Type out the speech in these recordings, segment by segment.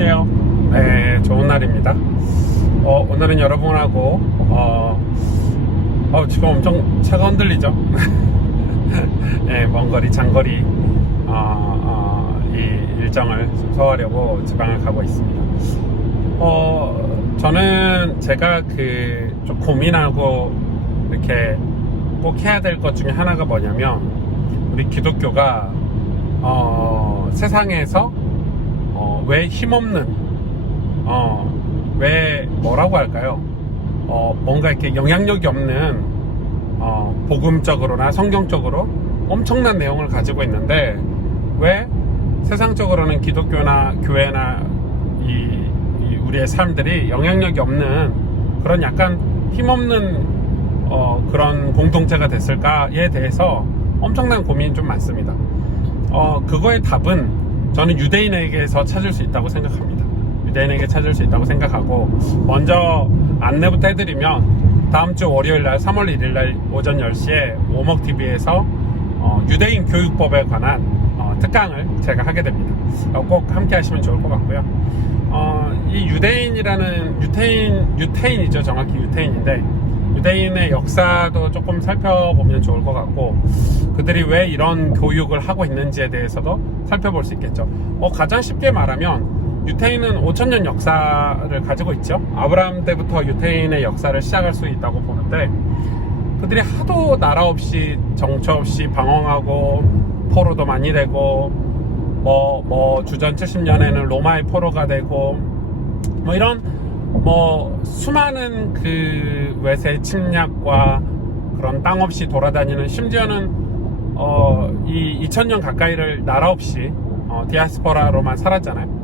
안녕하세요. 네, 좋은 날입니다. 오늘은 여러분하고 지금 엄청 차가 흔들리죠? 네, 먼 거리, 장거리 이 일정을 소화하려고 지방을 가고 있습니다. 저는 제가 좀 고민하고 이렇게 꼭 해야 될 것 중에 하나가 뭐냐면, 우리 기독교가 세상에서 왜 힘없는, 왜 뭐라고 할까요? 뭔가 이렇게 영향력이 없는, 복음적으로나 성경적으로 엄청난 내용을 가지고 있는데, 왜 세상적으로는 기독교나 교회나 우리의 삶들이 영향력이 없는 그런 약간 힘없는 그런 공동체가 됐을까에 대해서 엄청난 고민이 좀 많습니다. 그거의 답은 저는 유대인에게서 찾을 수 있다고 생각합니다. 유대인에게 찾을 수 있다고 생각하고, 먼저 안내부터 해드리면, 다음 주 월요일날 3월 1일날 오전 10시에 오목TV에서 유대인 교육법에 관한 특강을 제가 하게 됩니다. 꼭 함께 하시면 좋을 것 같고요. 이 유대인이라는 유태인이죠. 정확히 유태인인데, 유대인의 역사도 조금 살펴보면 좋을 것 같고, 그들이 왜 이런 교육을 하고 있는지에 대해서도 살펴볼 수 있겠죠. 가장 쉽게 말하면 유태인은 5000년 역사를 가지고 있죠. 아브라함 때부터 유태인의 역사를 시작할 수 있다고 보는데, 그들이 하도 나라 없이 정처 없이 방황하고 포로도 많이 되고, 주전 70년에는 로마의 포로가 되고, 이런 수많은 외세 침략과 그런 땅 없이 돌아다니는, 심지어는 이 2000년 가까이를 나라 없이 디아스포라로만 살았잖아요.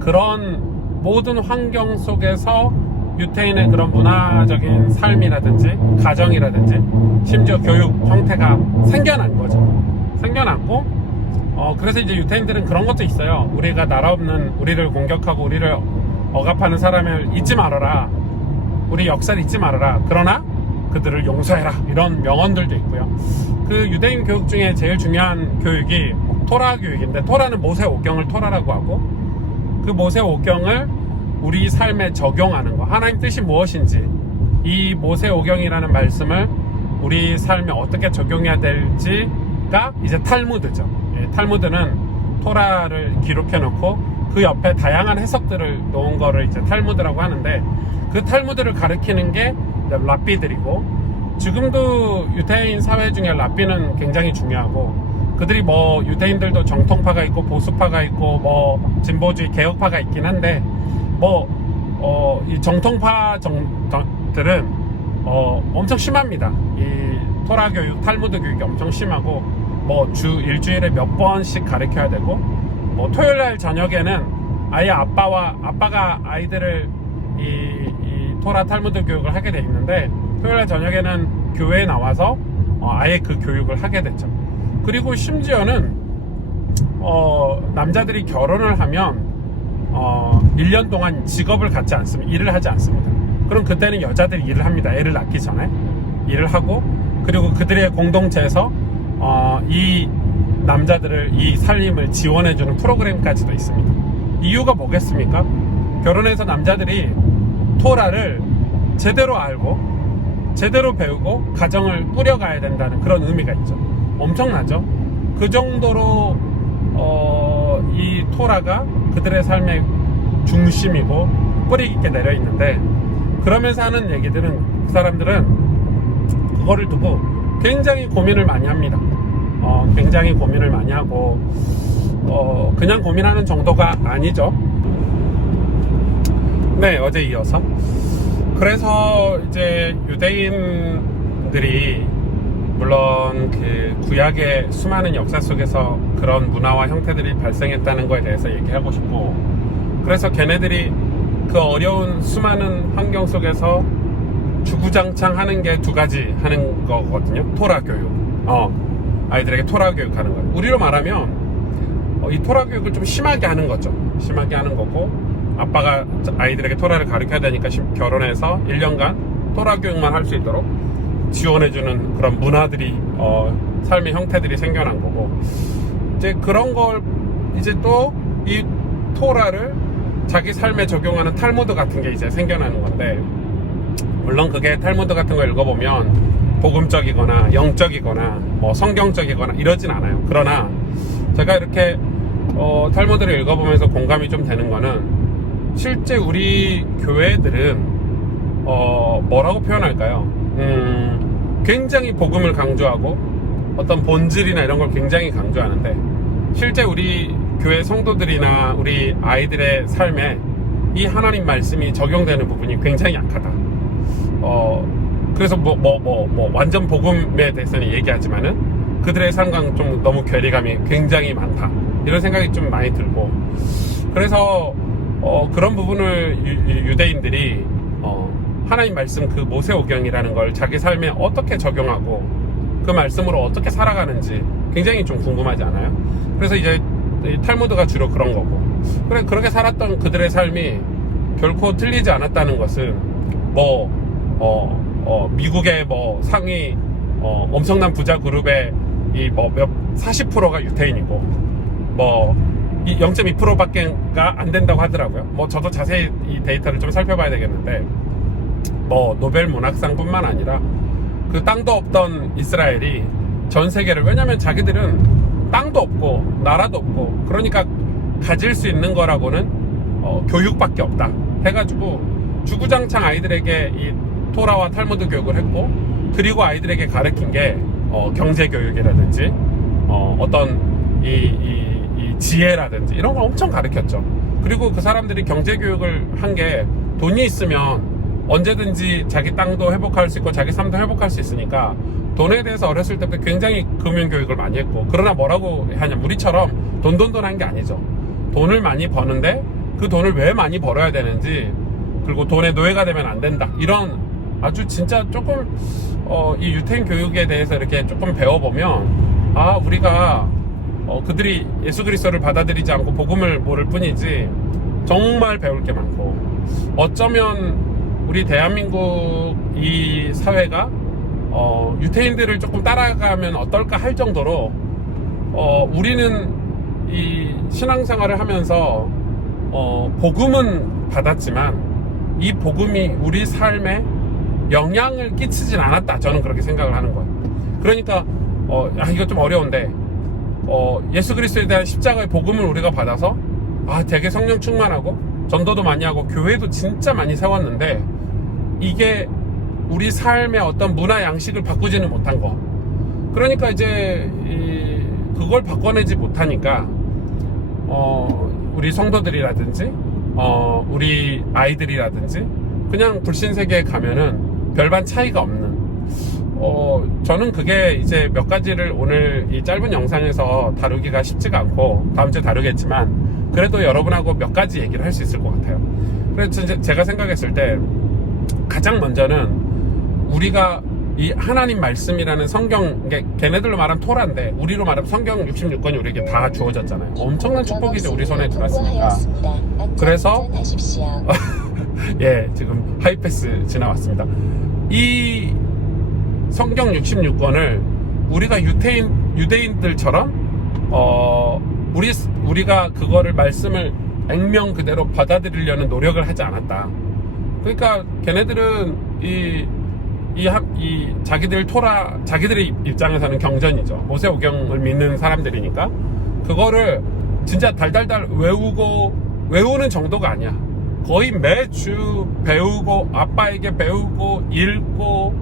그런 모든 환경 속에서 유태인의 그런 문화적인 삶이라든지 가정이라든지 심지어 교육 형태가 생겨난 거죠. 생겨났고, 그래서 이제 유태인들은 그런 것도 있어요. 우리가 나라 없는, 우리를 공격하고 우리를 억압하는 사람을 잊지 말아라, 우리 역사를 잊지 말아라, 그러나 그들을 용서해라, 이런 명언들도 있고요. 유대인 교육 중에 제일 중요한 교육이 토라 교육인데, 토라는 모세 오경을 토라라고 하고, 그 모세 오경을 우리 삶에 적용하는 거, 하나님 뜻이 무엇인지, 이 모세 오경이라는 말씀을 우리 삶에 어떻게 적용해야 될지가 이제 탈무드죠. 탈무드는 토라를 기록해 놓고 그 옆에 다양한 해석들을 놓은 거를 이제 탈무드라고 하는데, 그 탈무드를 가리키는 게 랍비들이고, 지금도 유대인 사회 중에 랍비는 굉장히 중요하고, 그들이 유대인들도 정통파가 있고 보수파가 있고 진보주의 개혁파가 있긴 한데, 이 정통파들은 엄청 심합니다. 이 토라 교육, 탈무드 교육이 엄청 심하고, 일주일에 몇 번씩 가르쳐야 되고, 토요일날 저녁에는 아예 아빠가 아이들을 이 토라 탈무드 교육을 하게 돼 있는데, 토요일날 저녁에는 교회에 나와서 아예 그 교육을 하게 됐죠. 그리고 심지어는 남자들이 결혼을 하면 1년 동안 직업을 갖지 않습니다. 일을 하지 않습니다. 그럼 그때는 여자들이 일을 합니다. 애를 낳기 전에 일을 하고, 그리고 그들의 공동체에서 이 남자들을, 이 살림을 지원해주는 프로그램까지도 있습니다. 이유가 뭐겠습니까? 결혼해서 남자들이 토라를 제대로 알고 제대로 배우고 가정을 꾸려가야 된다는 그런 의미가 있죠. 엄청나죠? 그 정도로 이 토라가 그들의 삶의 중심이고 뿌리 깊게 내려 있는데, 그러면서 하는 얘기들은, 그 사람들은 그거를 두고 굉장히 고민을 많이 합니다. 굉장히 고민을 많이 하고, 그냥 고민하는 정도가 아니죠. 네, 어제 이어서. 그래서 이제 유대인들이 물론 구약의 수많은 역사 속에서 그런 문화와 형태들이 발생했다는 거에 대해서 얘기하고 싶고, 그래서 걔네들이 그 어려운 수많은 환경 속에서 주구장창 하는 게 두 가지 하는 거거든요. 토라 교육. 아이들에게 토라 교육 하는 거예요. 우리로 말하면 이 토라 교육을 좀 심하게 하는 거죠. 심하게 하는 거고, 아빠가 아이들에게 토라를 가르쳐야 되니까 결혼해서 1년간 토라 교육만 할 수 있도록 지원해주는 그런 문화들이, 삶의 형태들이 생겨난 거고, 이제 그런 걸 이제 또 이 토라를 자기 삶에 적용하는 탈무드 같은 게 이제 생겨나는 건데, 물론 그게 탈무드 같은 거 읽어보면 복음적이거나 영적이거나 뭐 성경적이거나 이러진 않아요. 그러나 제가 이렇게 탈무드를 읽어보면서 공감이 좀 되는 거는, 실제 우리 교회들은 뭐라고 표현할까요? 굉장히 복음을 강조하고 어떤 본질이나 이런 걸 굉장히 강조하는데, 실제 우리 교회 성도들이나 우리 아이들의 삶에 이 하나님 말씀이 적용되는 부분이 굉장히 약하다. 그래서 완전 복음에 대해서는 얘기하지만은 그들의 삶과는 좀 너무 괴리감이 굉장히 많다, 이런 생각이 좀 많이 들고, 그래서 그런 부분을 유대인들이 하나님 말씀 그 모세오경이라는 걸 자기 삶에 어떻게 적용하고 그 말씀으로 어떻게 살아가는지 굉장히 좀 궁금하지 않아요? 그래서 이제 탈무드가 주로 그런 거고, 그렇게 살았던 그들의 삶이 결코 틀리지 않았다는 것은 미국의 상위 엄청난 부자 그룹의 40%가 유태인이고 이 0.2%밖에 안 된다고 하더라고요. 저도 자세히 이 데이터를 좀 살펴봐야 되겠는데, 노벨 문학상뿐만 아니라 그 땅도 없던 이스라엘이 전 세계를, 왜냐면 자기들은 땅도 없고 나라도 없고, 그러니까 가질 수 있는 거라고는 교육밖에 없다 해가지고 주구장창 아이들에게 이 토라와 탈무드 교육을 했고, 그리고 아이들에게 가르친 게 경제 교육이라든지 어떤 이 지혜라든지 이런 걸 엄청 가르쳤죠. 그리고 그 사람들이 경제 교육을 한 게, 돈이 있으면 언제든지 자기 땅도 회복할 수 있고 자기 삶도 회복할 수 있으니까 돈에 대해서 어렸을 때부터 굉장히 금융교육을 많이 했고, 그러나 뭐라고 하냐, 우리처럼 돈 한 게 아니죠. 돈을 많이 버는데 그 돈을 왜 많이 벌어야 되는지, 그리고 돈의 노예가 되면 안 된다, 이런 아주 진짜 조금 이 유태인 교육에 대해서 이렇게 조금 배워보면, 우리가 그들이 예수 그리스도를 받아들이지 않고 복음을 모를 뿐이지 정말 배울 게 많고, 어쩌면 우리 대한민국 이 사회가 유태인들을 조금 따라가면 어떨까 할 정도로 우리는 이 신앙생활을 하면서 복음은 받았지만 이 복음이 우리 삶에 영향을 끼치진 않았다, 저는 그렇게 생각을 하는 거예요. 그러니까 이거 좀 어려운데, 예수 그리스도에 대한 십자가의 복음을 우리가 받아서 되게 성령 충만하고 전도도 많이 하고 교회도 진짜 많이 세웠는데, 이게 우리 삶의 어떤 문화 양식을 바꾸지는 못한 거. 그러니까 이제 그걸 바꿔내지 못하니까 우리 성도들이라든지 우리 아이들이라든지 그냥 불신 세계에 가면은 별반 차이가 없는, 저는 그게 이제 몇 가지를 오늘 이 짧은 영상에서 다루기가 쉽지가 않고 다음 주에 다루겠지만, 그래도 여러분하고 몇 가지 얘기를 할 수 있을 것 같아요. 그래서 제가 생각했을 때 가장 먼저는, 우리가 이 하나님 말씀이라는 성경, 걔네들로 말하면 토라인데 우리로 말하면 성경 66권이 우리에게 다 주어졌잖아요. 엄청난 축복이죠, 우리 손에 들어왔으니까. 그래서 예, 지금 하이패스 지나왔습니다. 이 성경 66권을 우리가 유대인들처럼 우리가 그거를 말씀을 액면 그대로 받아들이려는 노력을 하지 않았다. 그러니까 걔네들은 자기들의 입장에서는 경전이죠. 모세오경을 믿는 사람들이니까 그거를 진짜 달달달 외우는 정도가 아니야. 거의 매주 배우고, 아빠에게 배우고, 읽고,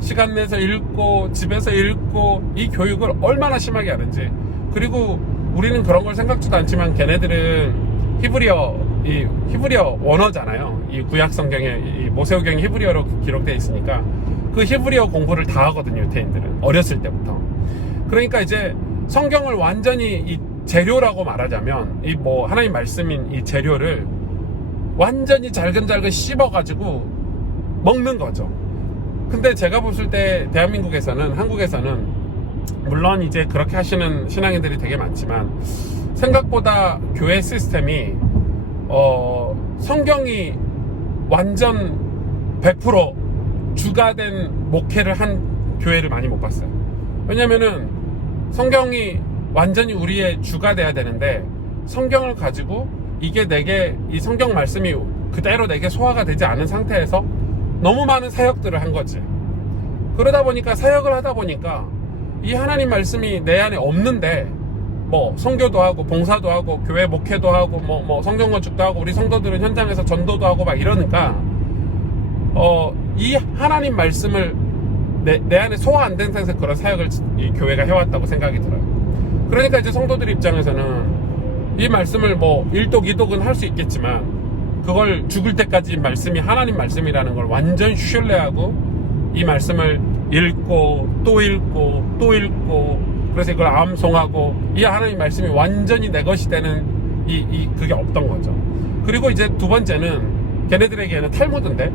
시간 내서 읽고, 집에서 읽고, 이 교육을 얼마나 심하게 하는지. 그리고 우리는 그런 걸 생각지도 않지만 걔네들은 히브리어 원어잖아요. 이 구약 성경에, 이 모세오경이 히브리어로 기록되어 있으니까 그 히브리어 공부를 다 하거든요, 유태인들은. 어렸을 때부터. 그러니까 이제 성경을 완전히 이 재료라고 말하자면, 하나님 말씀인 이 재료를 완전히 잘근잘근 씹어가지고 먹는 거죠. 근데 제가 봤을 때 대한민국에서는, 한국에서는 물론 이제 그렇게 하시는 신앙인들이 되게 많지만, 생각보다 교회 시스템이 성경이 완전 100% 주가 된 목회를 한 교회를 많이 못 봤어요. 왜냐면은 성경이 완전히 우리의 주가 돼야 되는데, 성경을 가지고 이게 내게 이 성경 말씀이 그대로 내게 소화가 되지 않은 상태에서 너무 많은 사역들을 한 거지. 그러다 보니까 사역을 하다 보니까 이 하나님 말씀이 내 안에 없는데 뭐 선교도 하고 봉사도 하고 교회 목회도 하고 뭐 성경 건축도 하고 우리 성도들은 현장에서 전도도 하고 막 이러니까 이 하나님 말씀을 내 안에 소화 안 된 상태에서 그런 사역을 이 교회가 해왔다고 생각이 들어요. 그러니까 이제 성도들 입장에서는 이 말씀을 뭐 1독 2독은 할 수 있겠지만 그걸 죽을 때까지 말씀이 하나님 말씀이라는 걸 완전 신뢰하고 이 말씀을 읽고 또 읽고 또 읽고 그래서 이걸 암송하고 이 하나님 말씀이 완전히 내 것이 되는 그게 없던 거죠. 그리고 이제 두 번째는 걔네들에게는 탈무드인데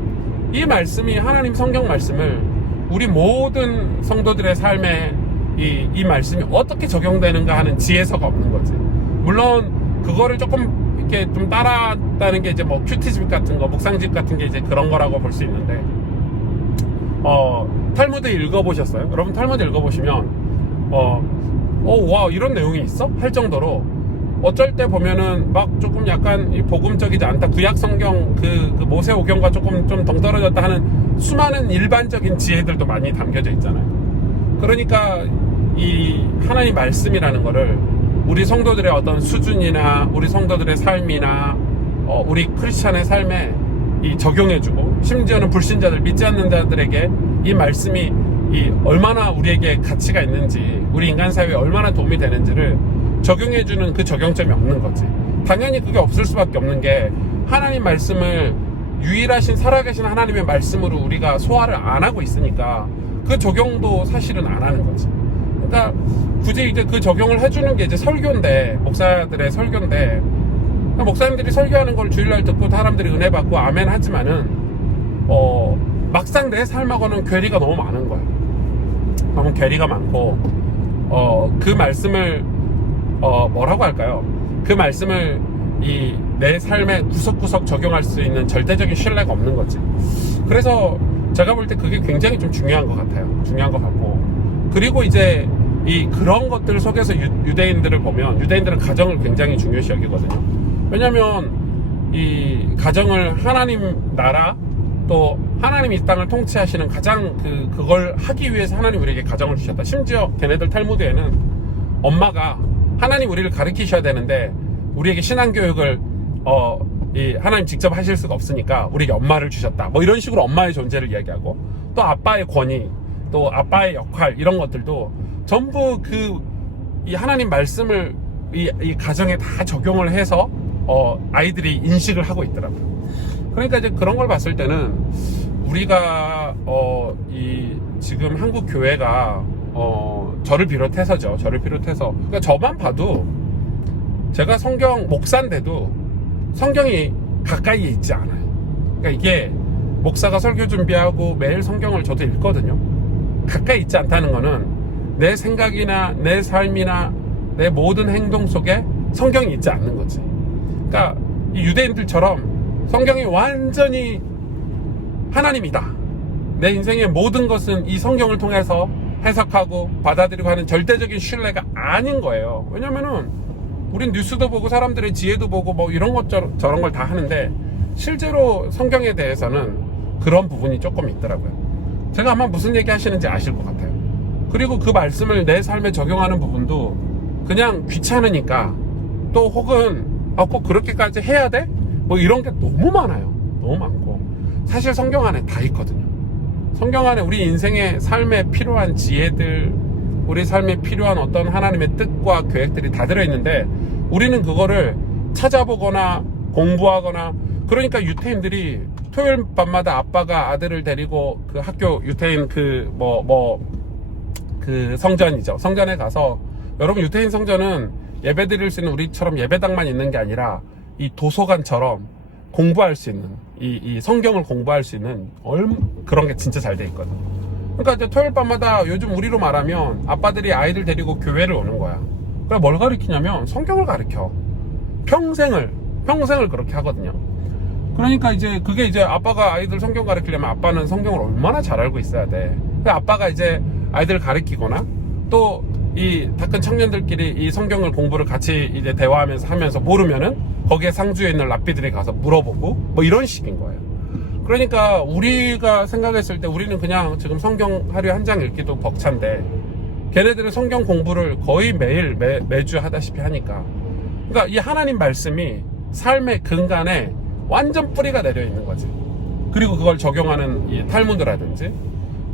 이 말씀이 하나님 성경 말씀을 우리 모든 성도들의 삶에 이 말씀이 어떻게 적용되는가 하는 지혜서가 없는 거지. 물론 그거를 조금 이렇게 좀 따라다는 게 이제 뭐 큐티집 같은 거, 묵상집 같은 게 이제 그런 거라고 볼 수 있는데, 탈무드 읽어보셨어요? 여러분 탈무드 읽어보시면, 와, 이런 내용이 있어? 할 정도로, 어쩔 때 보면은 막 조금 약간 복음적이지 않다. 구약 성경 그 모세오경과 조금 좀 동떨어졌다 하는 수많은 일반적인 지혜들도 많이 담겨져 있잖아요. 그러니까 이 하나님 말씀이라는 거를 우리 성도들의 어떤 수준이나 우리 성도들의 삶이나 우리 크리스찬의 삶에 적용해주고 심지어는 불신자들 믿지 않는 자들에게 이 말씀이 얼마나 우리에게 가치가 있는지 우리 인간 사회에 얼마나 도움이 되는지를 적용해주는 그 적용점이 없는 거지. 당연히 그게 없을 수밖에 없는 게 하나님 말씀을 유일하신 살아계신 하나님의 말씀으로 우리가 소화를 안 하고 있으니까 그 적용도 사실은 안 하는 거지. 그러니까 굳이 이제 그 적용을 해주는 게 이제 설교인데, 목사들의 설교인데, 목사님들이 설교하는 걸 주일날 듣고 사람들이 은혜 받고 아멘 하지만은 막상 내 삶하고는 괴리가 너무 많은 거예요. 너무 괴리가 많고 그 말씀을 뭐라고 할까요? 그 말씀을 내 삶에 구석구석 적용할 수 있는 절대적인 신뢰가 없는 거지. 그래서 제가 볼 때 그게 굉장히 좀 중요한 것 같아요. 중요한 것 같고, 그리고 이제 그런 것들 속에서 유대인들을 보면, 유대인들은 가정을 굉장히 중요시 여기거든요. 왜냐면 이 가정을 하나님 나라 또 하나님이 이 땅을 통치하시는 가장 그걸 하기 위해서 하나님 우리에게 가정을 주셨다. 심지어 걔네들 탈무드에는 엄마가 하나님 우리를 가르치셔야 되는데 우리에게 신앙교육을 하나님 직접 하실 수가 없으니까 우리에게 엄마를 주셨다. 뭐 이런 식으로 엄마의 존재를 이야기하고, 또 아빠의 권위, 또 아빠의 역할, 이런 것들도 전부 이 하나님 말씀을 이 가정에 다 적용을 해서 아이들이 인식을 하고 있더라고요. 그러니까 이제 그런 걸 봤을 때는 우리가 지금 한국 교회가 저를 비롯해서죠. 저를 비롯해서, 그러니까 저만 봐도 제가 성경 목사인데도 성경이 가까이에 있지 않아요. 그러니까 이게 목사가 설교 준비하고 매일 성경을 저도 읽거든요. 가까이 있지 않다는 거는 내 생각이나 내 삶이나 내 모든 행동 속에 성경이 있지 않는 거지. 그러니까 이 유대인들처럼 성경이 완전히 하나님이다, 내 인생의 모든 것은 이 성경을 통해서 해석하고 받아들이고 하는 절대적인 신뢰가 아닌 거예요. 왜냐면은 우린 뉴스도 보고 사람들의 지혜도 보고 뭐 이런 것 저런 걸 다 하는데 실제로 성경에 대해서는 그런 부분이 조금 있더라고요. 제가 아마 무슨 얘기 하시는지 아실 것 같아요. 그리고 그 말씀을 내 삶에 적용하는 부분도 그냥 귀찮으니까, 또 혹은 꼭 그렇게까지 해야 돼? 뭐 이런 게 너무 많아요. 너무 많고, 사실 성경 안에 다 있거든요. 성경 안에 우리 인생의 삶에 필요한 지혜들, 우리 삶에 필요한 어떤 하나님의 뜻과 계획들이 다 들어있는데 우리는 그거를 찾아보거나 공부하거나, 그러니까 유태인들이 토요일 밤마다 아빠가 아들을 데리고 그 학교 유태인 그 성전이죠. 성전에 가서, 여러분 유태인 성전은 예배 드릴 수 있는 우리처럼 예배당만 있는 게 아니라 이 도서관처럼 공부할 수 있는, 이 성경을 공부할 수 있는 그런 게 진짜 잘 돼 있거든. 그러니까 이제 토요일 밤마다 요즘 우리로 말하면 아빠들이 아이들 데리고 교회를 오는 거야. 그래 뭘 가르치냐면 성경을 가르쳐. 평생을 그렇게 하거든요. 그러니까 이제 그게 이제 아빠가 아이들 성경 가르치려면 아빠는 성경을 얼마나 잘 알고 있어야 돼. 아빠가 이제 아이들을 가르치거나, 또 이 다 큰 청년들끼리 이 성경을 공부를 같이 이제 대화하면서 하면서 모르면은 거기에 상주에 있는 랍비들이 가서 물어보고 뭐 이런 식인 거예요. 그러니까 우리가 생각했을 때 우리는 그냥 지금 성경 하루에 한 장 읽기도 벅찬데 걔네들은 성경 공부를 거의 매일 매주 하다시피 하니까, 그러니까 이 하나님 말씀이 삶의 근간에 완전 뿌리가 내려 있는 거지. 그리고 그걸 적용하는 이 탈무드라든지,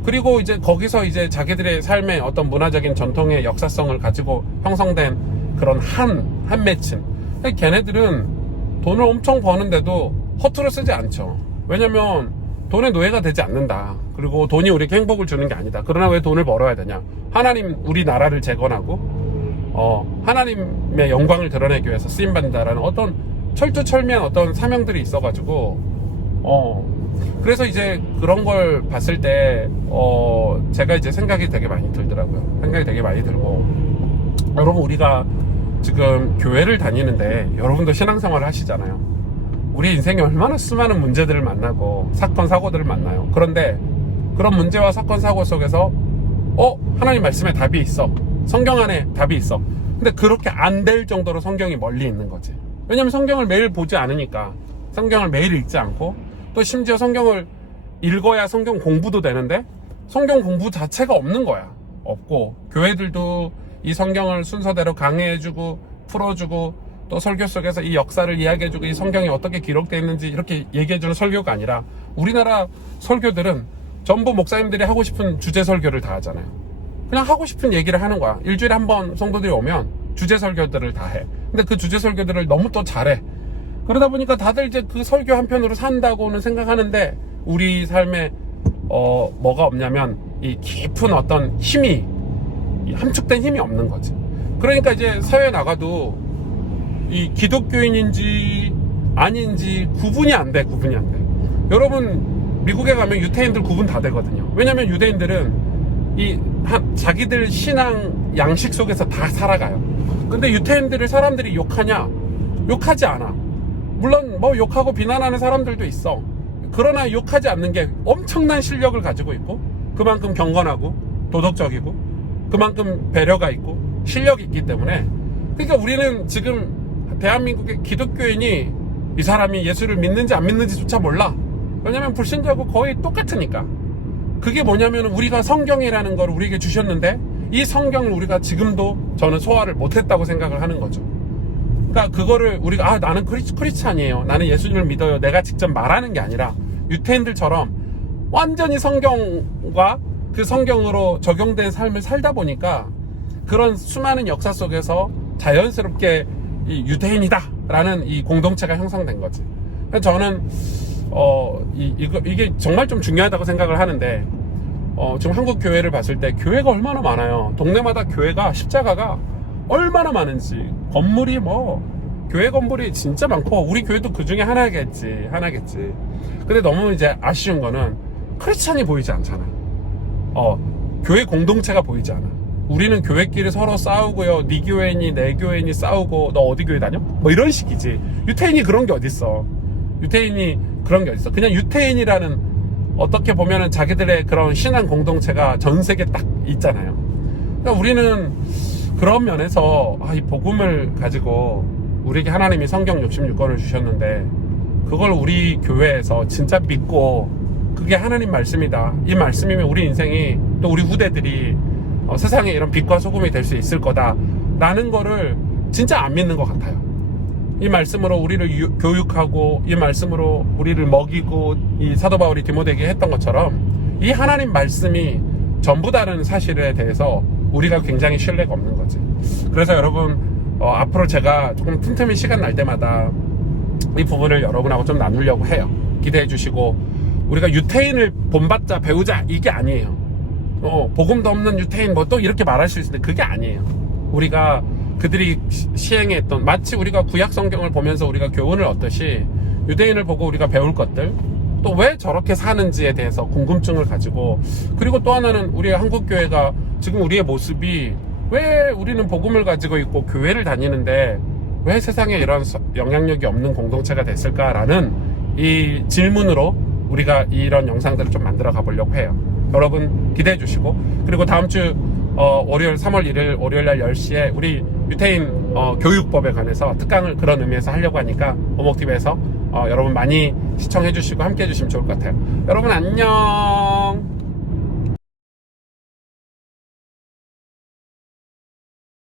그리고 이제 거기서 이제 자기들의 삶의 어떤 문화적인 전통의 역사성을 가지고 형성된 그런 한 맺힌, 걔네들은 돈을 엄청 버는데도 허투루 쓰지 않죠. 왜냐면 돈의 노예가 되지 않는다. 그리고 돈이 우리에게 행복을 주는 게 아니다. 그러나 왜 돈을 벌어야 되냐? 하나님 우리나라를 재건하고 하나님의 영광을 드러내기 위해서 쓰임받는다라는 어떤 철두철미한 어떤 사명들이 있어가지고 그래서 이제 그런 걸 봤을 때 제가 이제 생각이 되게 많이 들더라고요. 생각이 되게 많이 들고, 여러분 우리가 지금 교회를 다니는데 여러분도 신앙생활을 하시잖아요. 우리 인생에 얼마나 수많은 문제들을 만나고 사건 사고들을 만나요. 그런데 그런 문제와 사건 사고 속에서 하나님 말씀에 답이 있어, 성경 안에 답이 있어. 근데 그렇게 안 될 정도로 성경이 멀리 있는 거지. 왜냐면 성경을 매일 보지 않으니까, 성경을 매일 읽지 않고, 또 심지어 성경을 읽어야 성경 공부도 되는데 성경 공부 자체가 없는 거야. 없고, 교회들도 이 성경을 순서대로 강해해주고 풀어주고 또 설교 속에서 이 역사를 이야기해주고 이 성경이 어떻게 기록되어 있는지 이렇게 얘기해주는 설교가 아니라, 우리나라 설교들은 전부 목사님들이 하고 싶은 주제 설교를 다 하잖아요. 그냥 하고 싶은 얘기를 하는 거야. 일주일에 한 번 성도들이 오면 주제 설교들을 다 해. 근데 그 주제 설교들을 너무 또 잘해. 그러다 보니까 다들 이제 그 설교 한편으로 산다고는 생각하는데, 우리 삶에 뭐가 없냐면 이 깊은 어떤 힘이, 함축된 힘이 없는 거지. 그러니까 이제 사회에 나가도 이 기독교인인지 아닌지 구분이 안 돼. 여러분 미국에 가면 유대인들 구분 다 되거든요. 왜냐면 유대인들은 자기들 신앙 양식 속에서 다 살아가요. 근데 유대인들을 사람들이 욕하냐? 욕하지 않아. 물론 뭐 욕하고 비난하는 사람들도 있어. 그러나 욕하지 않는 게 엄청난 실력을 가지고 있고, 그만큼 경건하고 도덕적이고 그만큼 배려가 있고 실력이 있기 때문에, 그러니까 우리는 지금 대한민국의 기독교인이 이 사람이 예수를 믿는지 안 믿는지조차 몰라. 왜냐면 불신자하고 거의 똑같으니까. 그게 뭐냐면 우리가 성경이라는 걸 우리에게 주셨는데 이 성경을 우리가 지금도 저는 소화를 못했다고 생각을 하는 거죠. 그러니까 그거를 우리가 나는 크리스찬이에요, 나는 예수님을 믿어요, 내가 직접 말하는 게 아니라 유태인들처럼 완전히 성경과 그 성경으로 적용된 삶을 살다 보니까 그런 수많은 역사 속에서 자연스럽게 이 유대인이다 라는 이 공동체가 형성된 거지. 저는 이게 정말 좀 중요하다고 생각을 하는데, 지금 한국 교회를 봤을 때 교회가 얼마나 많아요. 동네마다 교회가, 십자가가 얼마나 많은지, 건물이 교회 건물이 진짜 많고, 우리 교회도 그 중에 하나겠지. 근데 너무 이제 아쉬운 거는 크리스찬이 보이지 않잖아. 교회 공동체가 보이지 않아. 우리는 교회끼리 서로 싸우고요, 네 교회니 내 교회니 싸우고, 너 어디 교회 다녀? 뭐 이런 식이지. 유태인이 그런 게 어딨어. 그냥 유태인이라는, 어떻게 보면은 자기들의 그런 신앙 공동체가 전 세계에 딱 있잖아요. 그러니까 우리는 그런 면에서 이 복음을 가지고 우리에게 하나님이 성경 66권을 주셨는데 그걸 우리 교회에서 진짜 믿고 그게 하나님 말씀이다, 이 말씀이면 우리 인생이, 또 우리 후대들이 세상에 이런 빛과 소금이 될 수 있을 거다 라는 거를 진짜 안 믿는 것 같아요. 이 말씀으로 우리를 교육하고 이 말씀으로 우리를 먹이고, 이 사도 바울이 디모데에게 했던 것처럼 이 하나님 말씀이 전부다는 사실에 대해서 우리가 굉장히 신뢰가 없는 거지. 그래서 여러분 앞으로 제가 조금 틈틈이 시간 날 때마다 이 부분을 여러분하고 좀 나누려고 해요. 기대해 주시고, 우리가 유태인을 본받자 배우자 이게 아니에요. 복음도 없는 유태인 또 이렇게 말할 수 있는데 그게 아니에요. 우리가 그들이 시행했던, 마치 우리가 구약 성경을 보면서 우리가 교훈을 얻듯이 유대인을 보고 우리가 배울 것들, 또 왜 저렇게 사는지에 대해서 궁금증을 가지고, 그리고 또 하나는 우리 한국교회가 지금 우리의 모습이, 왜 우리는 복음을 가지고 있고 교회를 다니는데 왜 세상에 이런 영향력이 없는 공동체가 됐을까라는 이 질문으로 우리가 이런 영상들을 좀 만들어 가보려고 해요. 여러분 기대해 주시고, 그리고 다음 주 월요일 3월 1일 월요일날 10시에 우리 유태인 교육법에 관해서 특강을 그런 의미에서 하려고 하니까 오목TV에서 여러분 많이 시청해 주시고 함께 해 주시면 좋을 것 같아요. 여러분 안녕.